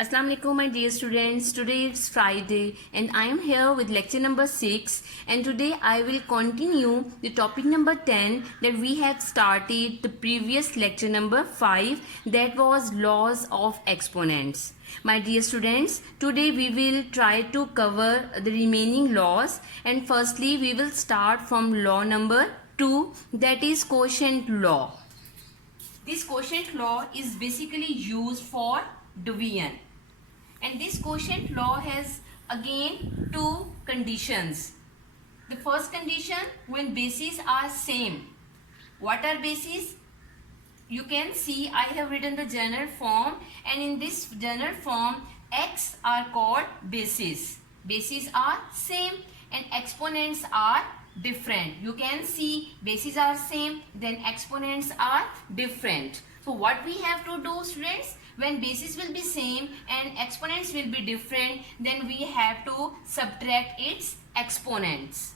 Assalamu alaikum my dear students. Today it's Friday and I am here with lecture number 6, and today I will continue the topic number 10 that we had started the previous lecture number 5, that was laws of exponents. My dear students, today we will try to cover the remaining laws, and firstly we will start from law number 2, that is quotient law. This quotient law is basically used for division. And this quotient law has again two conditions. The first condition, when bases are same. What are bases? You can see I have written the general form, and in this general form x are called bases. Bases are same and exponents are different. You can see bases are same, then exponents are different. So what we have to do, students? When bases will be same and exponents will be different, then we have to subtract its exponents.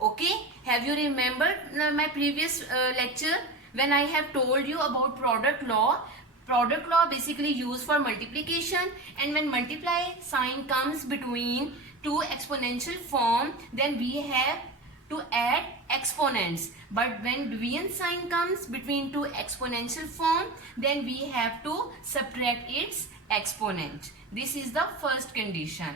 Okay, have you remembered my previous lecture when I have told you about product law? Product law basically used for multiplication, and when multiply sign comes between two exponential form, then we have to add exponents. But when division sign comes between two exponential form, then we have to subtract its exponent. This is the first condition.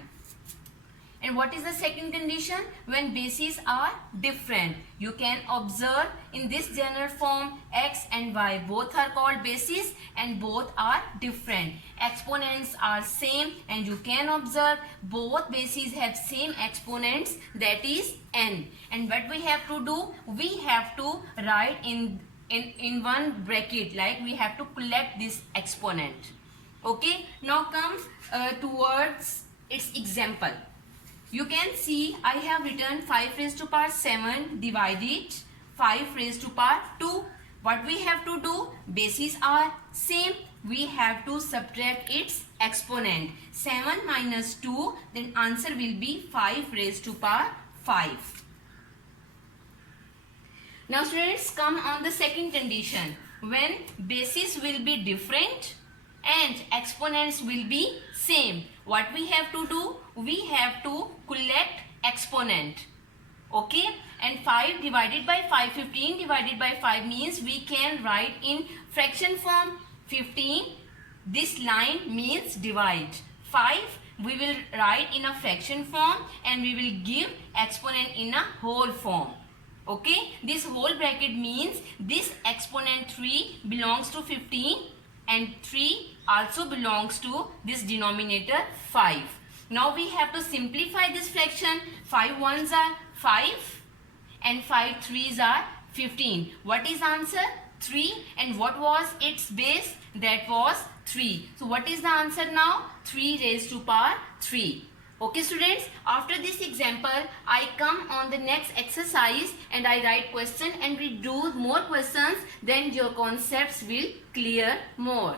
And what is the second condition? When bases are different. You can observe in this general form x and y both are called bases and both are different. Exponents are same, and you can observe both bases have same exponents, that is n. And what we have to do? We have to write in one bracket, like we have to collect this exponent. Okay, now come towards its example. You can see I have written 5 raised to power 7 divided 5 raised to power 2. What we have to do? Bases are same. We have to subtract its exponent. 7 minus 2, then answer will be 5 raised to power 5. Now students, come on the second condition. When bases will be different and exponents will be same. What we have to do? We have to collect exponent. Okay, and 5 divided by 5, 15 divided by 5 means we can write in fraction form. 15, this line means divide. 5 we will write in a fraction form, and we will give exponent in a whole form. Okay, this whole bracket means this exponent 3 belongs to 15 and 3 also belongs to this denominator 5. Now we have to simplify this fraction. 5 ones are 5 and 5 threes are 15. What is answer? 3. And what was its base? That was 3. So what is the answer now? 3 raised to power 3. Okay students, after this example I come on the next exercise and I write question and we do more questions, then your concepts will clear more.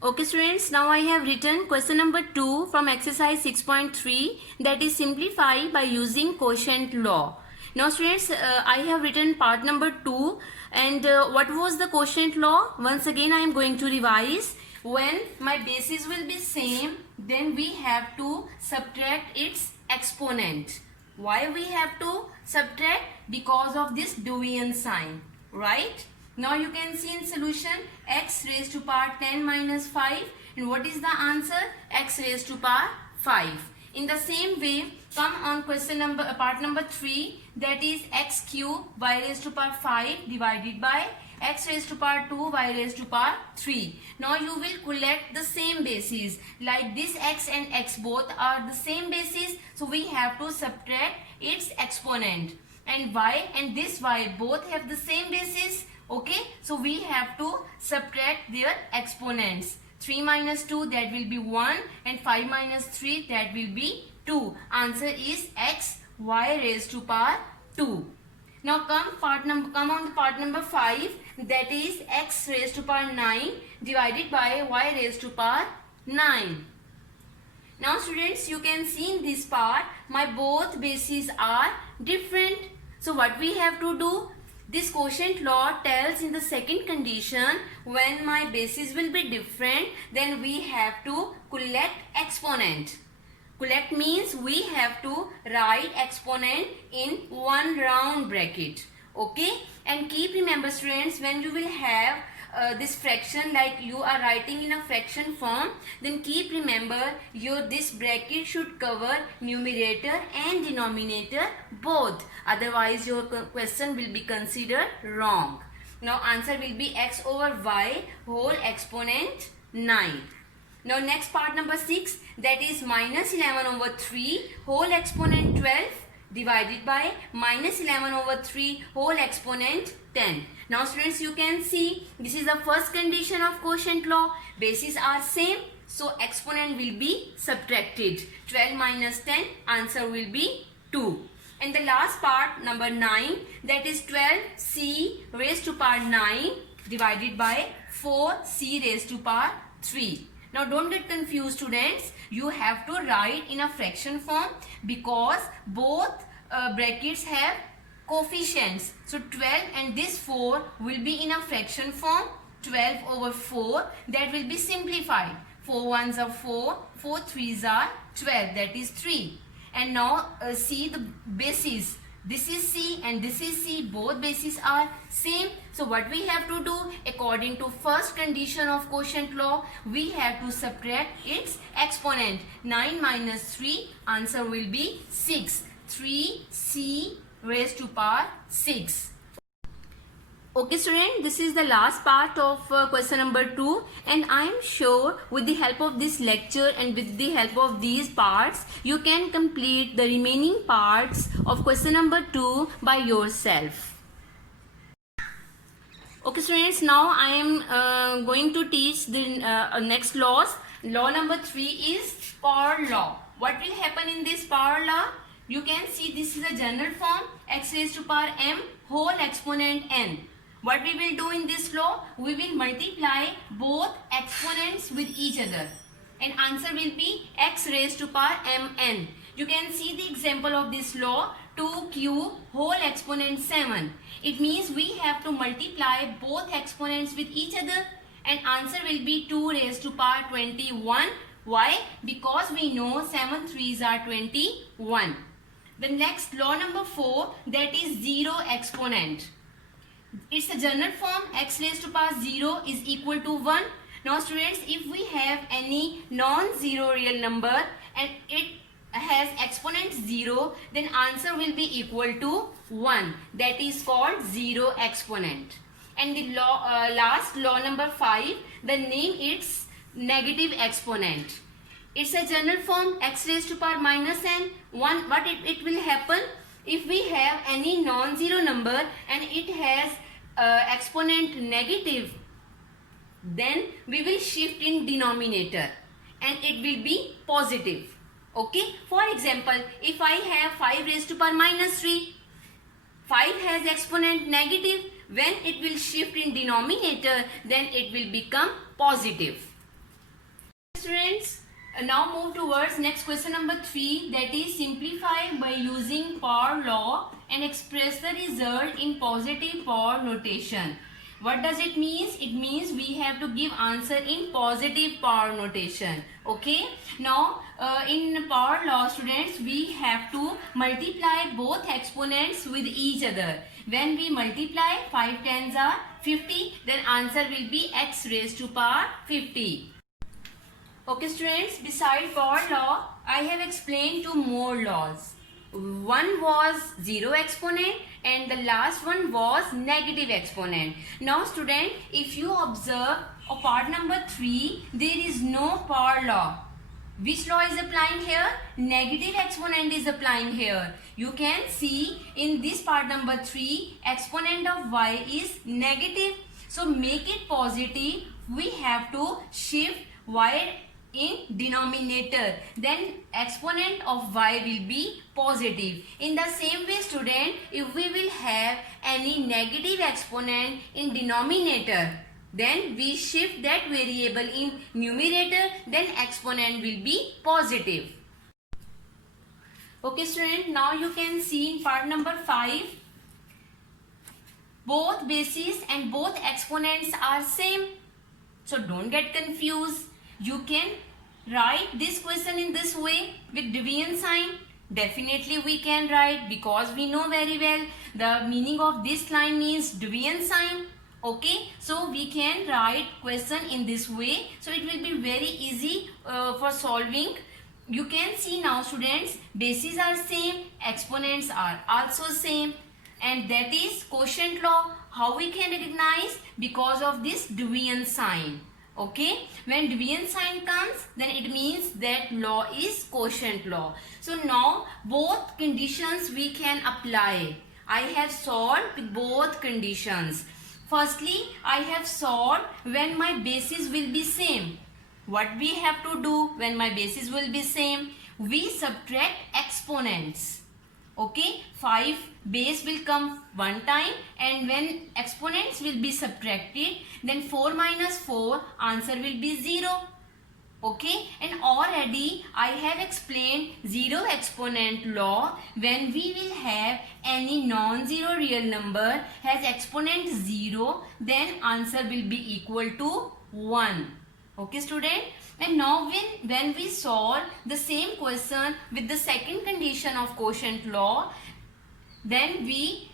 Okay students, now I have written question number 2 from exercise 6.3, that is simplify by using quotient law. Now students, I have written part number 2, and what was the quotient law? Once again I am going to revise. When my bases will be same, then we have to subtract its exponent. Why we have to subtract? Because of this division sign, right? Now you can see in solution x raised to power 10 minus 5, and what is the answer? X raised to power 5. In the same way, come on question number part number 3, that is x cube y raised to power 5 divided by x raised to power 2 y raised to power 3. Now you will collect the same bases, like this x and x both are the same bases, so we have to subtract its exponent. And y and this y both have the same basis. Okay, so we have to subtract their exponents. 3 minus 2, that will be 1, and 5 minus 3, that will be 2. Answer is x y raised to power 2. Now come on the part number 5, that is x raised to power 9 divided by y raised to power 9. Now students, you can see in this part, my both bases are different. So what we have to do? This quotient law tells in the second condition, when my bases will be different, then we have to collect exponent. Collect means we have to write exponent in one round bracket. Okay, and keep remember students, when you will have this fraction, like you are writing in a fraction form, then keep remember this bracket should cover numerator and denominator both, otherwise your question will be considered wrong. Now answer will be x over y whole exponent 9. Now next part number 6, that is minus 11 over 3 whole exponent 12 divided by minus 11 over 3 whole exponent 10. Now students, you can see this is the first condition of quotient law. Bases are same, so exponent will be subtracted. 12 minus 10, answer will be 2. And the last part number 9, that is 12c raised to power 9 divided by 4c raised to power 3. Now don't get confused students, you have to write in a fraction form because both brackets have coefficients. So 12 and this 4 will be in a fraction form. 12 over 4, that will be simplified. 4 ones are 4, 4 threes are 12, that is 3. And now see the bases. This is C and this is C, both bases are same. So what we have to do, according to first condition of quotient law, we have to subtract its exponent. 9 minus 3, answer will be 6. 3c raised to power 6. Okay student, this is the last part of question number 2, and I am sure with the help of this lecture and with the help of these parts, you can complete the remaining parts of question number 2 by yourself. Okay students, now I am going to teach the next laws. Law number 3 is power law. What will happen in this power law? You can see this is a general form, x raised to power m whole exponent n. What we will do in this law, we will multiply both exponents with each other, and answer will be x raised to power mn. You can see the example of this law, 2q whole exponent 7. It means we have to multiply both exponents with each other, and answer will be 2 raised to power 21. Why? Because we know 7 3s are 21. The next law number 4, that is 0 exponent. It's a general form, x raised to power 0 is equal to 1. Now students, if we have any non-zero real number and it has exponent 0, then answer will be equal to 1. That is called 0 exponent. And the last law number 5, the name is negative exponent. It's a general form, x raised to power minus n. What it will happen? If we have any non-zero number and it has exponent negative, then we will shift in denominator and it will be positive. Okay, for example, if I have 5 raised to power minus 3, 5 has exponent negative. When it will shift in denominator, then it will become positive. Students, now move towards next question number 3, that is simplify by using power law and express the result in positive power notation. What does it mean? It means we have to give answer in positive power notation. Okay. Now in power law students, we have to multiply both exponents with each other. When we multiply, 5 tens are 50, then answer will be x raised to power 50. Okay students, beside power law, I have explained 2 more laws. One was 0 exponent and the last one was negative exponent. Now student, if you observe part number 3, there is no power law. Which law is applying here? Negative exponent is applying here. You can see in this part number 3, exponent of y is negative. So make it positive, we have to shift y in denominator, then exponent of y will be positive. In the same way student, if we will have any negative exponent in denominator, then we shift that variable in numerator, then exponent will be positive. Okay student, now you can see in part number 5, both bases and both exponents are same. So don't get confused. You can write this question in this way with division sign. Definitely we can write, because we know very well the meaning of this line means division sign. Okay, so we can write question in this way. So it will be very easy for solving. You can see now students, bases are same, exponents are also same, and that is quotient law. How we can recognize? Because of this division sign. Okay, when division sign comes, then it means that law is quotient law. So now both conditions we can apply. I have solved with both conditions. Firstly, I have solved when my bases will be same. What we have to do when my bases will be same? We subtract exponents. Okay, 5 base will come one time, and when exponents will be subtracted, then 4 minus 4, answer will be 0. Okay, and already I have explained zero exponent law. When we will have any non-zero real number has exponent 0, then answer will be equal to 1. Okay student, and now when we solve the same question with the second condition of quotient law, then we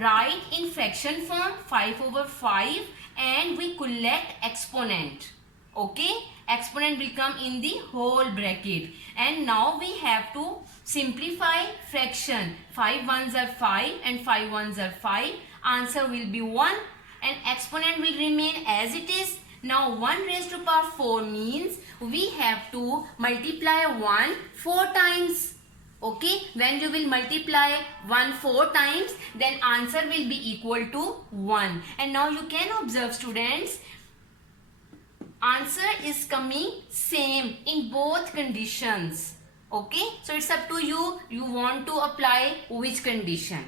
write in fraction form 5 over 5 and we collect exponent. Okay, exponent will come in the whole bracket, and now we have to simplify fraction. 5 ones are 5 and 5 ones are 5. Answer will be 1 and exponent will remain as it is. Now 1 raised to power 4 means we have to multiply 1 4 times. Okay, when you will multiply 1 4 times, then answer will be equal to 1. And now you can observe students, answer is coming same in both conditions. Okay, so it's up to you, you want to apply which condition.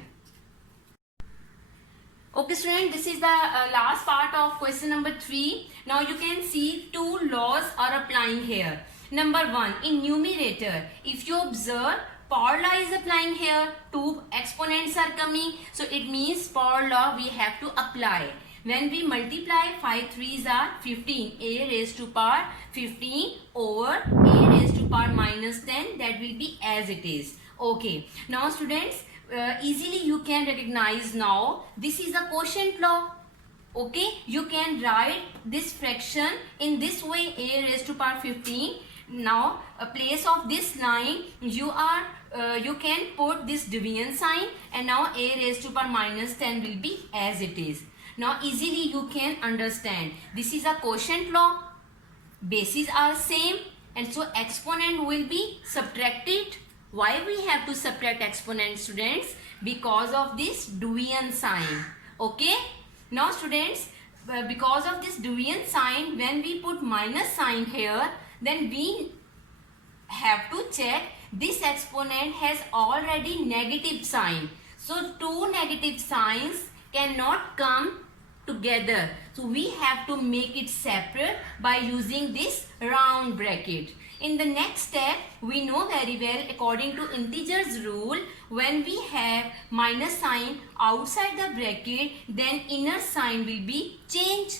Okay student, this is the last part of question number 3. Now you can see two laws are applying here. Number 1, in numerator, if you observe, power law is applying here, two exponents are coming, so it means power law we have to apply. When we multiply 5 3s are 15, a raised to power 15 over a raised to power minus 10, that will be as it is. Okay, now students, easily you can recognize now this is a quotient law. Okay, you can write this fraction in this way, a raised to power 15. Now a place of this line you can put this division sign, and now a raised to power minus 10 will be as it is. Now easily you can understand this is a quotient law, bases are same, and so exponent will be subtracted. Why we have to subtract exponent students? Because of this division sign. Okay, now students, because of this division sign, when we put minus sign here, then we have to check this exponent has already negative sign. So two negative signs cannot come together. So we have to make it separate by using this round bracket. In the next step, we know very well according to integers rule, when we have minus sign outside the bracket, then inner sign will be changed.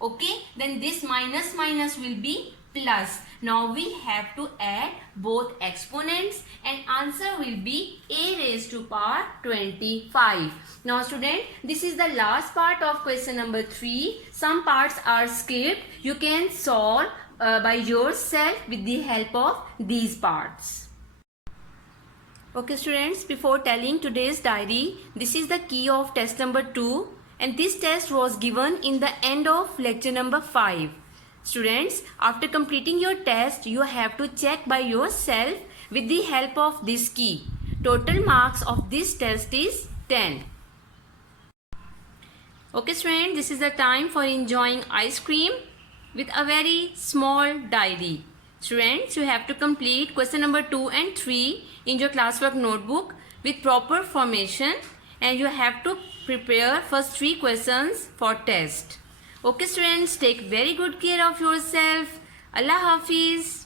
Okay, then this minus minus will be plus. Now we have to add both exponents and answer will be a raised to power 25. Now student, this is the last part of question number 3. Some parts are skipped. You can solve by yourself with the help of these parts. Okay students, before telling today's diary, this is the key of test number 2, and this test was given in the end of lecture number 5. Students, after completing your test, you have to check by yourself with the help of this key. Total marks of this test is 10. Okay students, this is the time for enjoying ice cream with a very small diary. Students, you have to complete question number 2 and 3 in your classwork notebook with proper formation, and you have to prepare first 3 questions for test. Okay students, take very good care of yourself. Allah Hafiz.